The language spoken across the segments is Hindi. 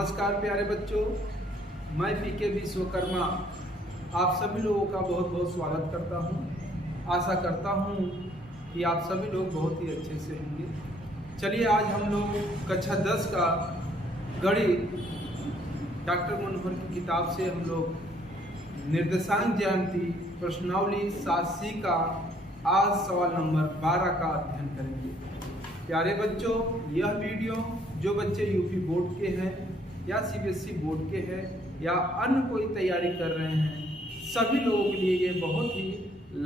नमस्कार प्यारे बच्चों, मैं पीके विश्वकर्मा आप सभी लोगों का बहुत बहुत स्वागत करता हूं। आशा करता हूं कि आप सभी लोग बहुत ही अच्छे से होंगे। चलिए आज हम लोग कक्षा 10 का गणित डॉक्टर मनोहर की किताब से हम लोग निर्देशांक ज्यामिति प्रश्नावली 7C का आज सवाल नंबर 12 का अध्ययन करेंगे। प्यारे बच्चों, यह वीडियो जो बच्चे यूपी बोर्ड के हैं या सीबीएसई बोर्ड के हैं या अन्य कोई तैयारी कर रहे हैं, सभी लोगों के लिए ये बहुत ही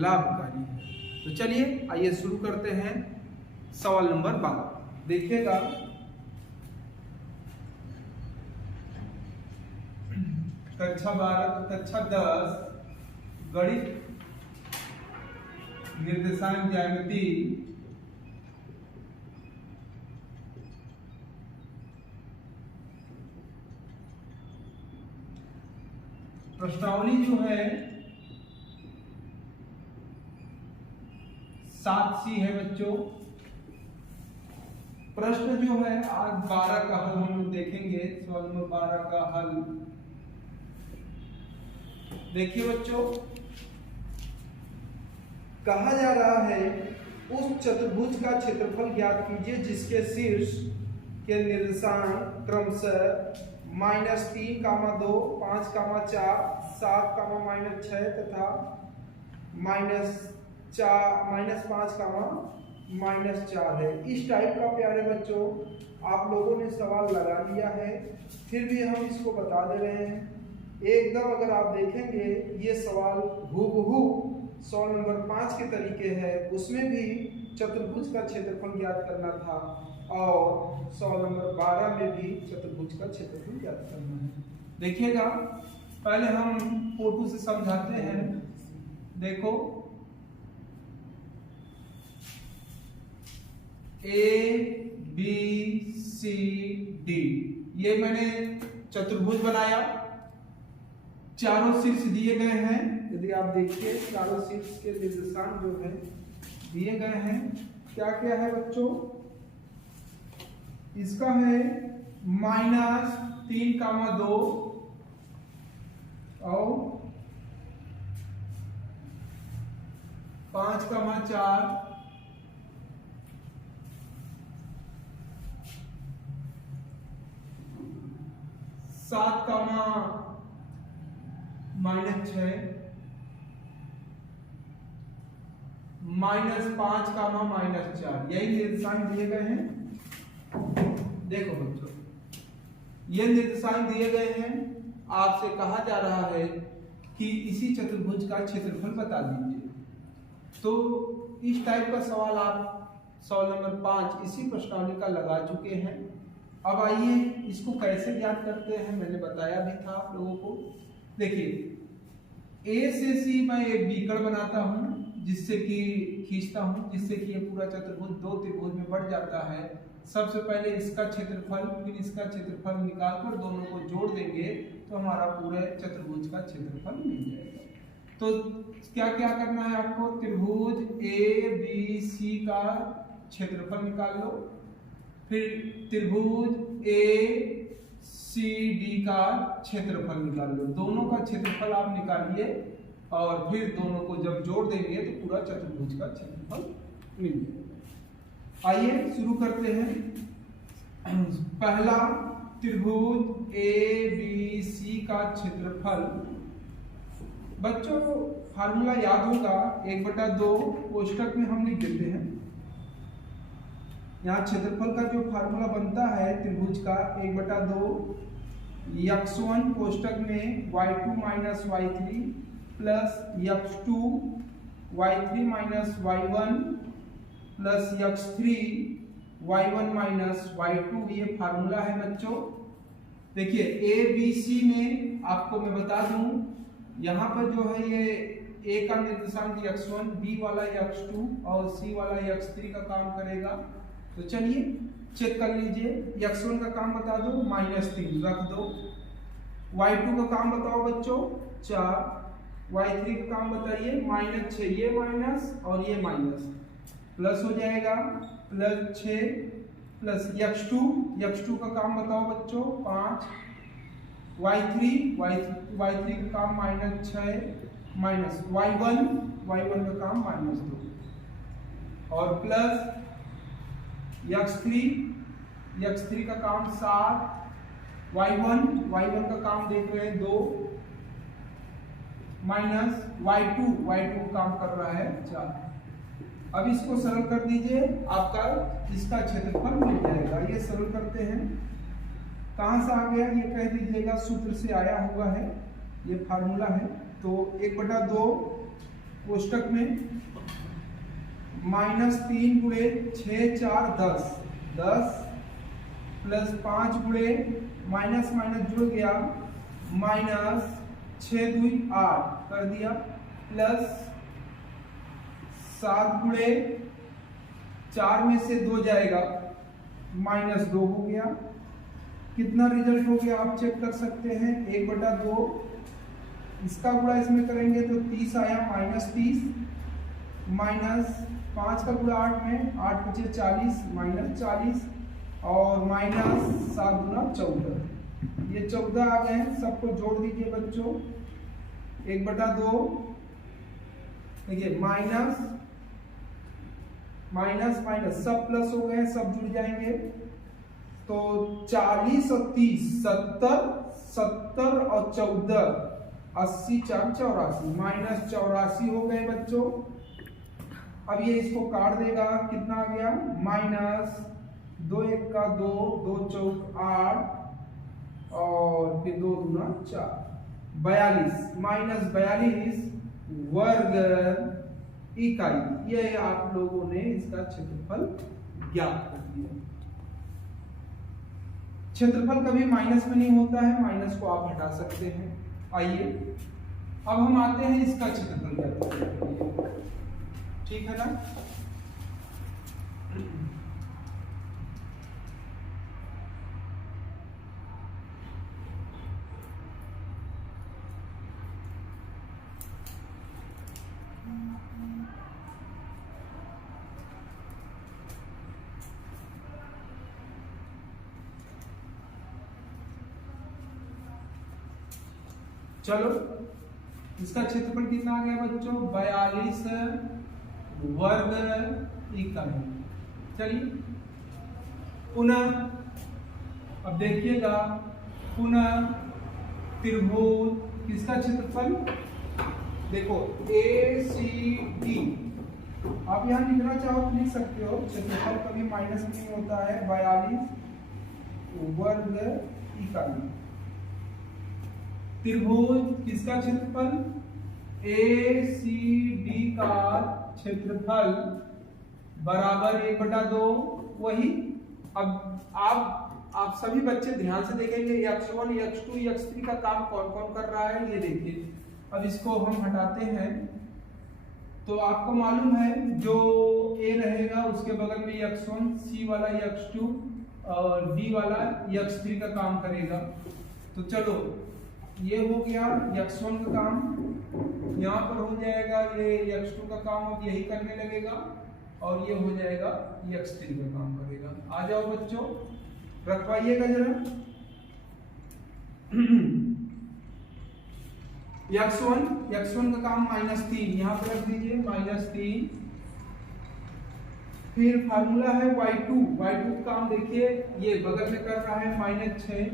लाभकारी है। तो चलिए आइए शुरू करते हैं। सवाल नंबर 12 देखिएगा। कक्षा 10 गणित निर्देशांक ज्यामिति प्रश्नावली जो है 7C है बच्चों। प्रश्न जो है आज 12 का हल हम लोग देखेंगे। सवाल नंबर 12 का हल देखिए बच्चों, कहा जा रहा है उस चतुर्भुज का क्षेत्रफल ज्ञात कीजिए जिसके शीर्ष के निर्देशांक क्रमशः -3, 2, 5, 4, 7, -6 तथा -5, है। इस टाइप का प्यारे बच्चों आप लोगों ने सवाल लगा लिया है, फिर भी हम इसको बता दे रहे हैं। एकदम अगर आप देखेंगे ये सवाल हूबहू सवाल नंबर 5 के तरीके है, उसमें भी चतुर्भुज का क्षेत्रफल ज्ञात करना था और सवाल नंबर 12 में भी चतुर्भुज का क्षेत्रफल ज्ञात करना है। देखिएगा, पहले हम फोटो से समझाते हैं। देखो, ABCD ये मैंने चतुर्भुज बनाया। चारों शीर्ष दिए गए हैं। यदि आप देखिए चारों शीर्ष के निर्देशांक जो है दिए गए हैं। क्या क्या है बच्चों? इसका है -3, 2 और 5, 4, 7, -6, -5, -4 यही निर्देशांक दिए गए हैं। देखो बच्चों, ये निर्देशांक दिए गए हैं। आपसे कहा जा रहा है कि इसी चतुर्भुज का क्षेत्रफल बता दीजिए। तो इस टाइप का सवाल आप सवाल नंबर 5 इसी प्रश्नावली का लगा चुके हैं। अब आइए इसको कैसे ज्ञात करते हैं, मैंने बताया भी था आप लोगों को। देखिए, A से C मैं एक बीकड़ बनाता हूं, जिससे कि खींचता हूं, जिससे कि ये पूरा चतुर्भुज 2 त्रिभुज में बढ़ जाता है। सबसे पहले इसका क्षेत्रफल फिर इसका क्षेत्रफल निकालकर दोनों को जोड़ देंगे तो हमारा पूरे चतुर्भुज का क्षेत्रफल मिल जाएगा। तो क्या क्या करना है आपको? त्रिभुज ABC का क्षेत्रफल निकाल लो, फिर त्रिभुज ACD का क्षेत्रफल निकाल लो। दोनों का क्षेत्रफल आप निकालिए और फिर दोनों को जब जोड़ देंगे तो पूरा चतुर्भुज का क्षेत्रफल मिल जाएगा। आइए शुरू करते हैं। पहला त्रिभुज ABC का क्षेत्रफल। बच्चों फार्मूला याद होगा, 1/2 कोष्टक में हम लिख देते हैं। यहाँ क्षेत्रफल का जो फार्मूला बनता है त्रिभुज का 1/2 x1 कोष्टक में y2 - y3 plus x2 y3 - y1 plus x3 y1 - y2 ये फार्मूला है बच्चों। देखिए ABC में आपको मैं बता दूं, यहाँ पर जो है ये A का निर्देशांक x1, B वाला x2 और C वाला x3 का काम करेगा। तो चलिए चेक कर लीजिए। x1 का काम बता दो, -3 रख दो। y2 का काम बताओ बच्चों, 4। y3 का काम बताइए, -6, ये माइनस और ये माइनस, प्लस हो जाएगा +6 प्लस x2 का काम बताओ बच्चों 5, y3 का काम -6 माइनस y1 का काम -2 और प्लस x3 का काम 7, y1 का काम देख रहे हैं 2 माइनस y2 का काम कर रहा है 4। अब इसको सरल कर दीजिए, आपका इसका क्षेत्रफल मिल जाएगा। ये सरल करते हैं, कहां से आ गया ये कह दीजिएगा, सूत्र से आया हुआ है, ये फार्मूला है। तो 1/2 कोष्टक में -3 गुणे 6 4 10 प्लस 5 गुणे माइनस जुड़ गया -6 2 8 कर दिया, प्लस 7 गुणे 4 में से 2 जाएगा -2 हो गया। कितना रिजल्ट हो गया आप चेक कर सकते हैं, 1/2 इसका गुणा इसमें करेंगे तो 30 आया -30 माइनस 5 का गुणा 8 में 8 बचे 40 -40 और माइनस 7 गुना 14, ये 14 आ गए। सबको जोड़ दीजिए बच्चों, 1/2 देखिए माइनस सब प्लस हो गए, सब जुड़ जाएंगे तो 40 और 30 70 और 14 80 4 84 -84 हो गए बच्चों। अब ये इसको काट देगा, कितना आ गया -2 1 का 2 2 चौक 8 और फिर 2 दूना 4 42 वर्ग इकाई। ये आप लोगों ने इसका क्षेत्रफल ज्ञात कर दिया। क्षेत्रफल कभी माइनस में नहीं होता है, माइनस को आप हटा सकते हैं। आइए अब हम आते हैं इसका क्षेत्रफल ज्ञात करने, ठीक है ना। चलो इसका क्षेत्रफल कितना आ गया बच्चों, 42 वर्ग इकाई। चलिए पुनः अब देखिएगा, पुनः त्रिभुज किसका क्षेत्रफल देखो ACD, आप यहाँ लिखना चाहो तो लिख सकते हो, क्षेत्रफल कभी माइनस नहीं होता है। 42 वर्ग इकाई। त्रिभुज किसका क्षेत्रफल ACD का क्षेत्रफल बराबर 1/2 वही। अब आप सभी बच्चे ध्यान से देखेंगे, x1 x2 x3 का काम कौन कौन कर रहा है ये देखिए। अब इसको हम हटाते हैं तो आपको मालूम है जो A रहेगा उसके बगल में x1, C वाला x2 और D वाला x3 का काम करेगा। तो चलो ये हो गया x1 का काम, यहाँ पर हो जाएगा ये x2 का काम अब यही करने लगेगा और ये हो जाएगा x3 का काम करेगा। आ जाओ बच्चों रखवाइएगा जरा। x1 का काम -3 यहाँ पर रख दीजिए -3। फिर फार्मूला है y2 का काम देखिए ये बगल में कर रहा है -6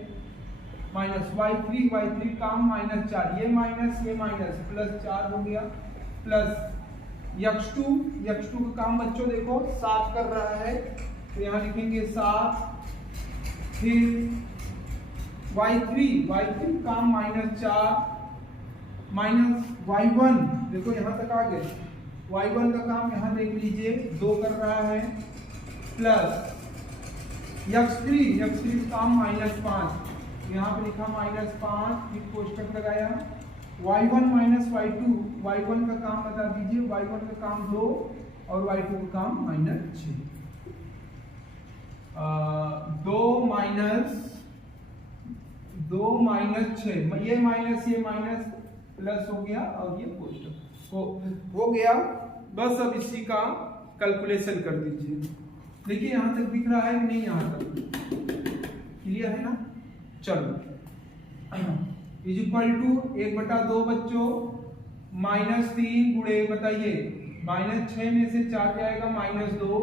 माइनस y3 काम -4, ये माइनस प्लस 4 हो गया, प्लस x2 का काम बच्चों देखो 7 कर रहा है तो यहाँ लिखेंगे 7। फिर y3 काम -4 माइनस y1 देखो यहाँ तक आ गए, y1 का काम यहाँ देख लीजिए 2 कर रहा है, प्लस x3 का काम -5 यहाँ पे लिखा -5, फिर कोष्टक लगाया। y1 - y1 का काम बता दीजिए, y1 का काम 2 और y2 का काम -6। 2 -6 ये माइनस प्लस हो गया और ये कोष्टक हो गया। बस अब इसी का कैलकुलेशन कर दीजिए। देखिए यहां तक दिख रहा है कि नहीं, यहां तक क्लियर है ना। चलो इज इक्वल टू 1/2 बच्चों -3 गुणे, बताइए -6 में से 4 जाएगा -2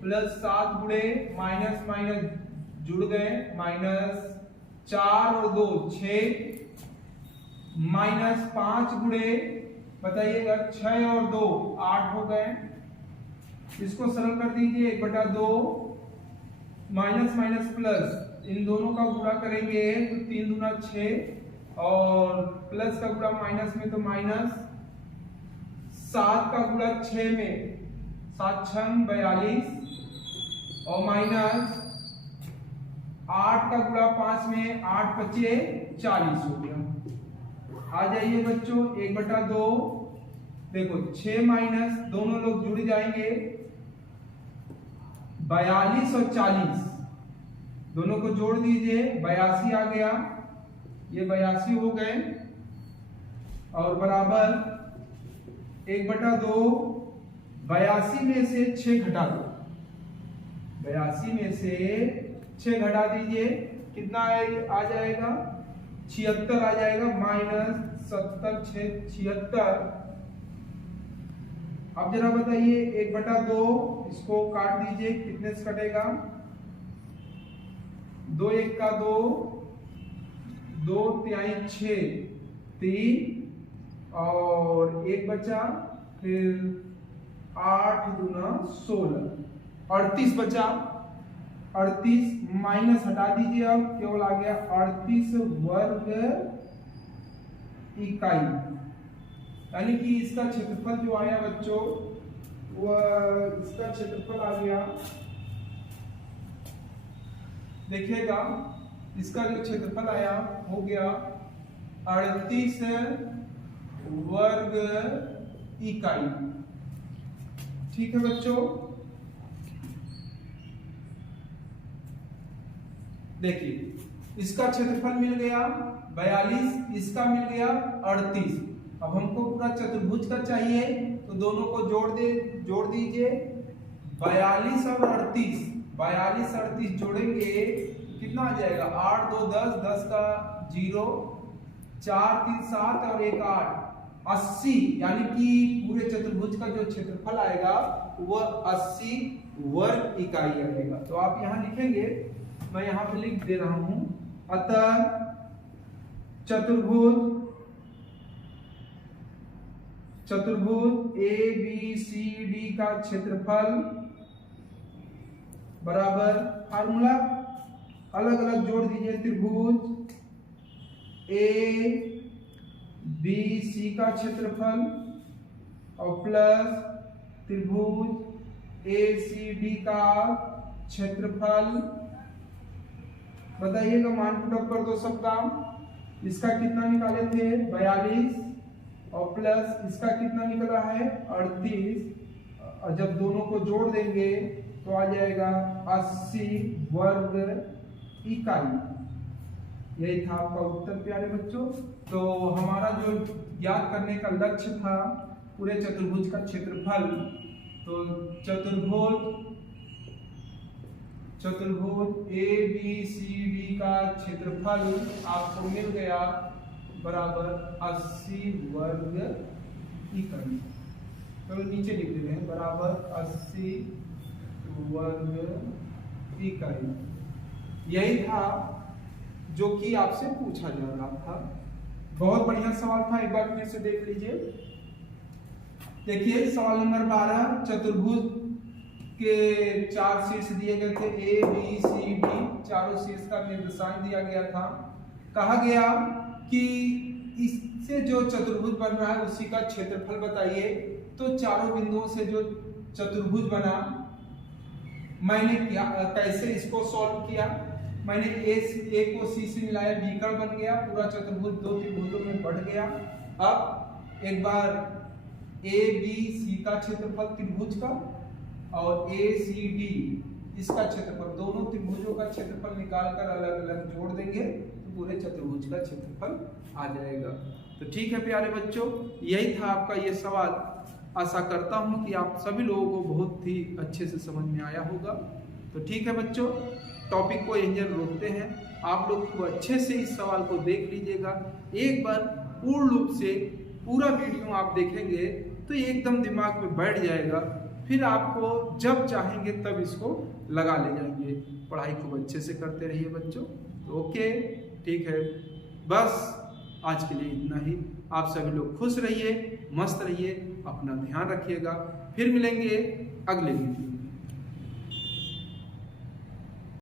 प्लस 7 गुणे माइनस माइनस जुड़ गए -4 और 2 6 -5 गुणे बताइएगा 6 और 2 8 हो गए। इसको सरल कर दीजिए 1/2 माइनस माइनस प्लस, इन दोनों का गुणा करेंगे तो 3 दूना 6 और प्लस का गुणा माइनस में तो माइनस, 7 का गुणा 6 में 7 6 42 और माइनस 8 का गुणा 5 में 8 5 40 हो गया। आ जाइए बच्चों 1/2, देखो 6 माइनस दोनों लोग जुड़ जाएंगे 42 और 40 दोनों को जोड़ दीजिए 82 आ गया, ये 82 हो गए और बराबर 1/2 82 में से 6 घटा दो, 82 में से 6 घटा दीजिए कितना आ जाएगा 76 आ जाएगा, -70 6 76। अब जरा बताइए 1/2 इसको काट दीजिए, कितने से कटेगा 2 1 का 2 2 3 6 3 और 1 बचा, फिर 8 दूना 16 38 बचा। 38 माइनस हटा दीजिए, अब केवल आ गया 38 वर्ग इकाई, यानी कि इसका क्षेत्रफल जो आया बच्चों वह इसका क्षेत्रफल आ गया, देखिएगा इसका जो क्षेत्रफल आया हो गया 38 वर्ग इकाई। ठीक है बच्चों, देखिए इसका क्षेत्रफल मिल गया 42, इसका मिल गया 38। अब हमको पूरा चतुर्भुज का चाहिए तो दोनों को जोड़ दीजिए 42 और 38, 42 38 जोड़ेंगे कितना आ जाएगा 8 2 10 10 का 0 4 3 7 और 1 8 80, यानी कि पूरे चतुर्भुज का जो क्षेत्रफल आएगा वह 80 वर्ग इकाई आएगा। तो आप यहाँ लिखेंगे, मैं यहाँ पे लिख दे रहा हूं, अतः चतुर्भुज ABCD का क्षेत्रफल बराबर, फार्मूला अलग अलग जोड़ दीजिए, त्रिभुज ABC का क्षेत्रफल और प्लस त्रिभुज ACD का क्षेत्रफल, बताइएगा मान पुटअप कर दो सबका। इसका कितना निकाले थे 42 और प्लस इसका कितना निकला है 38, और जब दोनों को जोड़ देंगे तो आ जाएगा 80 वर्ग इकाई। यही था आपका उत्तर प्यारे बच्चों। तो हमारा जो याद करने का लक्ष्य था पूरे चतुर्भुज का क्षेत्रफल, तो चतुर्भुज ABCD का क्षेत्रफल आपको मिल गया बराबर 80 वर्ग इकाई। तो नीचे लिख देते हैं बराबर 80 वर्ग इकाई। यही था जो कि आपसे पूछा जा रहा था। बहुत बढ़िया सवाल था, एक बार फिर से देख लीजिए। देखिए सवाल नंबर 12, चतुर्भुज के 4 शीर्ष दिए गए थे A B C D, चारों शीर्ष का निर्देशांक दिया गया था। कहा गया कि इससे जो चतुर्भुज बन रहा है उसी का क्षेत्रफल बताइए। तो चारों बिंदुओं से जो चतुर्भुज बना, मैंने क्या कैसे इसको सॉल्व किया, मैंने A को C से मिलाया, विकर्ण बन गया, पूरा चतुर्भुज 2 त्रिभुजों में बढ़ गया। अब एक बार ABC का क्षेत्रफल त्रिभुज का और ACD इसका क्षेत्रफल, दोनों त्रिभुजों का क्षेत्रफल निकालकर अलग अलग जोड़ देंगे तो पूरे चतुर्भुज का क्षेत्रफल आ जाएगा। तो ठीक है प्यारे बच्चों, यही था आपका ये सवाल। आशा करता हूँ कि आप सभी लोगों को बहुत ही अच्छे से समझ में आया होगा। तो ठीक है बच्चों, टॉपिक को यहीं रोकते हैं। आप लोग को अच्छे से इस सवाल को देख लीजिएगा। एक बार पूर्ण रूप से पूरा वीडियो आप देखेंगे तो ये एकदम दिमाग में बैठ जाएगा। फिर आपको जब चाहेंगे तब इसको लगा ले जाएंगे। पढ़ाई खूब अच्छे से करते रहिए बच्चों। तो ओके, ठीक है, बस आज के लिए इतना ही। आप सभी लोग खुश रहिए, मस्त रहिए, अपना ध्यान रखिएगा। फिर मिलेंगे अगले वीडियो में।